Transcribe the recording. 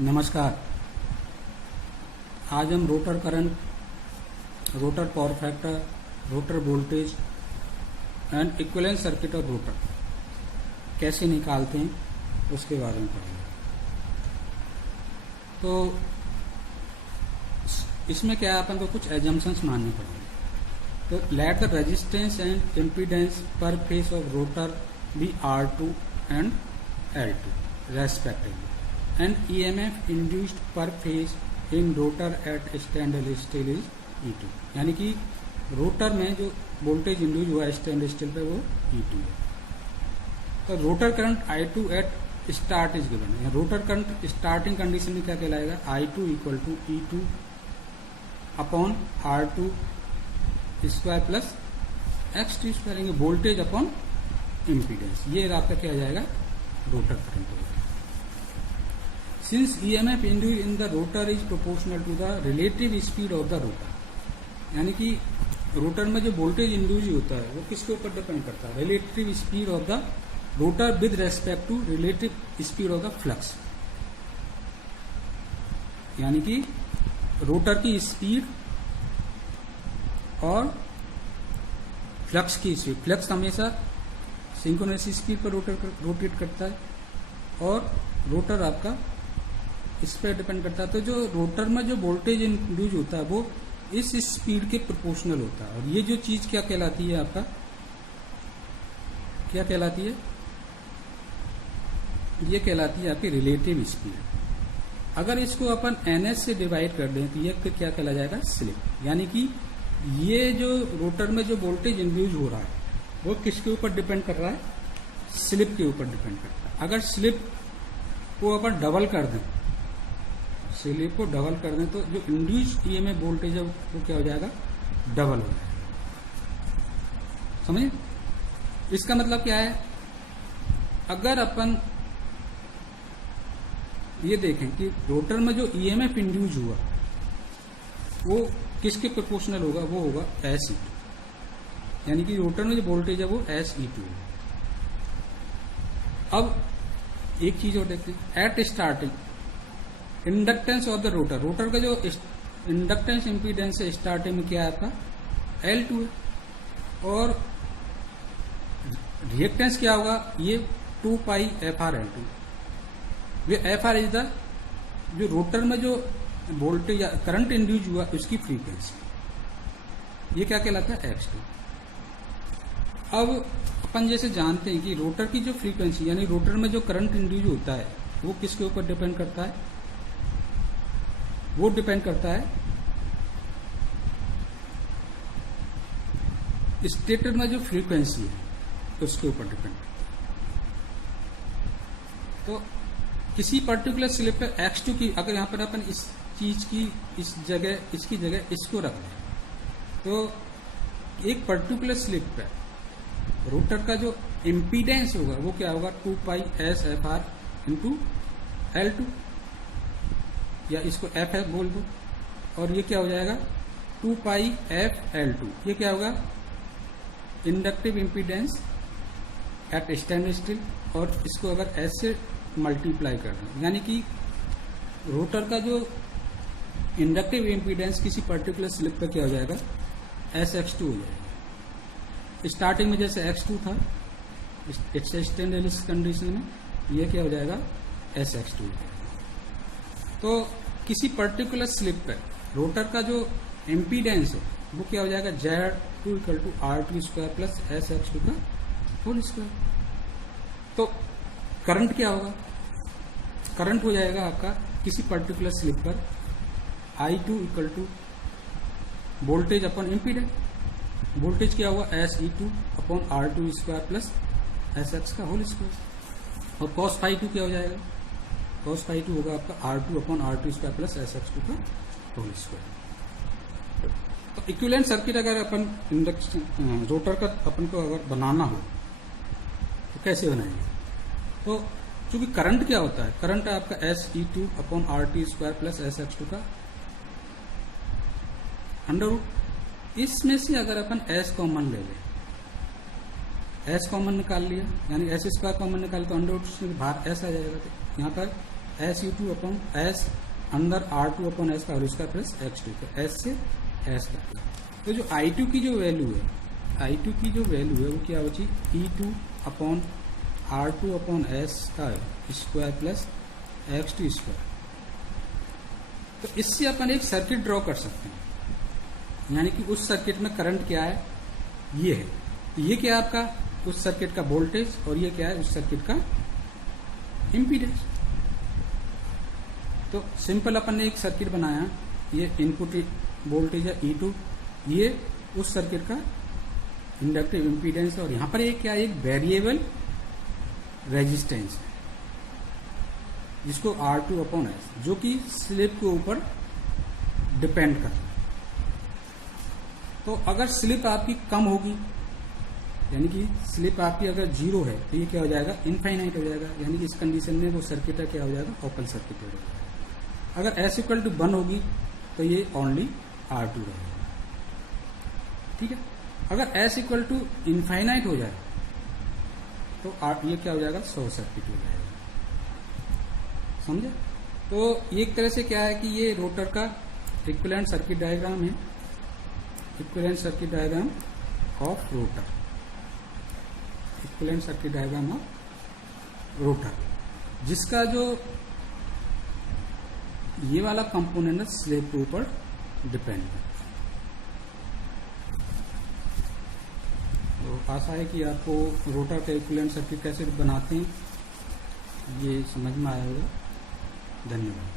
नमस्कार। आज हम rotor current, rotor power factor, rotor voltage and equivalent circuit of rotor कैसे निकालते हैं उसके बारे में पढ़ेंगे। तो इसमें क्या है, अपन को कुछ एजम्पशंस मानने पड़ेंगे। तो let the resistance and impedance पर phase of rotor be R2 एंड L2 respectively and EMF induced per phase in rotor at standstill still is E2। यानी कि रोटर में जो वोल्टेज इंड्यूस हुआ है स्टैंड स्टिल पे वो E2 है। तो rotor current I2 at start is given. Rotor current starting condition में क्या कहलाएगा, I2 equal to E2 upon R2 square plus XT square, voltage upon impedance. ये आपका क्या आ जाएगा, रोटर करंट होगा। Since EMF induced in the rotor is proportional to the relative speed of the rotor, यानी कि रोटर में जो वोल्टेज इंड्यूस होता है वो किसके ऊपर डिपेंड करता है, relative speed of the rotor with respect to relative speed of the flux. यानी कि रोटर की स्पीड और फ्लक्स की स्पीड, फ्लक्स हमेशा सिंक्रोनस स्पीड पर रोटेट करता है और रोटर आपका इस पर डिपेंड करता है। तो जो रोटर में जो वोल्टेज इंड्यूस होता है वो इस स्पीड के प्रोपोर्शनल होता है। और ये जो चीज क्या कहलाती है, आपका क्या कहलाती है, ये कहलाती है आपकी रिलेटिव स्पीड। अगर इसको अपन NS से डिवाइड कर दें तो ये क्या कहला जाएगा, स्लिप। यानी कि ये जो रोटर में जो वोल्टेज इंड्यूस हो रहा है वो किसके ऊपर डिपेंड कर रहा है, स्लिप के ऊपर डिपेंड करता है। अगर स्लिप को अपन डबल कर दें, स्लिप को डबल कर दें तो जो इंड्यूस EMF वोल्टेज है वो क्या हो जाएगा, डबल हो जाएगा। समझे? इसका मतलब क्या है, अगर अपन ये देखें कि रोटर में जो EMF इंड्यूस हुआ वो किसके प्रोपोर्शनल होगा, वो होगा SE2। यानी कि रोटर में जो वोल्टेज है वो SE2 है। अब एक चीज और देखते हैं, at starting inductance of the rotor, rotor का जो इंडक्टेंस इंपीडेंस है स्टार्टिंग में क्या है आपका, L2 है। और रिएक्टेंस क्या होगा, ये 2 पाई FR/L2। ये FR इज द जो रोटर में जो वोल्टेज या करंट इंड्यूस हुआ उसकी फ्रीक्वेंसी, ये क्या कहलाता है, X2। अब अपन जैसे जानते हैं कि रोटर की जो फ्रीक्वेंसी यानी रोटर में जो करंट इंड्यूस होता है वो किसके ऊपर डिपेंड करता है, वो डिपेंड करता है स्टेटर में जो फ्रीक्वेंसी है उसके ऊपर डिपेंड करता है। तो किसी पर्टिकुलर स्लिप पे X2 की, अगर यहां पर अपन इस चीज की इस जगह, इसकी जगह इसको रख दें तो एक पर्टिकुलर स्लिप पे रोटर का जो इम्पीडेंस होगा वो क्या होगा, 2 पाई SFR इंटू L2, या इसको FF बोल दो। और ये क्या हो जाएगा, 2 पाई FL2। ये क्या होगा, inductive impedance at standstill. और इसको अगर S से मल्टीप्लाई कर दें, यानी कि रोटर का जो इंडक्टिव इम्पीडेंस किसी पर्टिकुलर स्लिप पे क्या हो जाएगा, SX2 हो जाएगा। स्टार्टिंग में जैसे X2 था, इट्स स्टैंड कंडीशन में ये क्या हो जाएगा, SX2 हो जाएगा। तो किसी पर्टिकुलर स्लिप पर रोटर का जो इम्पीडेंस है वो क्या हो जाएगा, Z2 equal to R2 square plus SX2 का होल स्क्वायर। तो करंट क्या होगा, करंट हो जाएगा आपका किसी पर्टिकुलर स्लिप पर I2 equal to voltage upon impedance. Voltage क्या हुआ, SE2 upon R2 square plus SX का होल स्क्वायर। और cos ∅2 क्या हो जाएगा, cos ∅2 होगा आपका R2 upon R2 square plus SX2 का होल स्क्वायर। तो इक्विवेलेंट सर्किट अगर अपन इंडक्शन रोटर का अपन को अगर बनाना हो तो कैसे बनाएंगे, तो चूंकि करंट क्या होता है, करंट है आपका SE2 upon RT square plus SX2 का अंडर रूट। इसमें से अगर अपन S कॉमन ले लें, S कॉमन निकाल लिया, यानी S स्क्वायर कॉमन निकाल तो अंडर रूट से बाहर S आ जाएगा। तो यहाँ पर S U two upon S अंदर R2 अपॉन एस का और इसका प्लस X2 का एस से एस का। तो जो I2 की जो वैल्यू है, I2 की जो वैल्यू है वो क्या बची, E2 upon R2 upon S का स्क्वायर प्लस X2 स्क्वायर। तो इससे अपन एक सर्किट ड्रॉ कर सकते हैं, यानी कि उस सर्किट में करंट क्या है, ये है। तो ये क्या है आपका उस सर्किट का वोल्टेज और ये क्या है उस सर्किट का इम्पीडेंस। तो सिंपल अपन ने एक सर्किट बनाया, ये इनपुट वोल्टेज है E2, ये उस सर्किट का इंडक्टिव इम्पीडेंस है और यहां पर एक क्या, एक वेरिएबल रेजिस्टेंस है जिसको R2 अपॉन एस, जो कि स्लिप के ऊपर डिपेंड करता है। तो अगर स्लिप आपकी कम होगी, यानी कि स्लिप आपकी अगर 0 है तो ये क्या हो जाएगा, इनफाइनाइट हो जाएगा, यानी कि इस कंडीशन में वो सर्किट क्या हो जाएगा, ओपन सर्किट हो जाएगा। अगर S इक्वल टू 1 होगी तो ये ओनली R2 रहेगा, ठीक है। अगर S इक्वल टू इनफाइनाइट हो जाए तो ये क्या हो जाएगा, शॉर्ट सर्किट हो जाएगा, समझे। तो एक तरह से क्या है कि ये रोटर का इक्विवेलेंट सर्किट डायग्राम है, equivalent circuit diagram of rotor, equivalent circuit diagram of rotor, जिसका जो ये वाला कंपोनेंट है स्लिप के ऊपर डिपेंड है। तो आशा है कि आपको रोटर का इक्विवेलेंट सर्किट कैसे बनाते हैं ये समझ में आया होगा। धन्यवाद।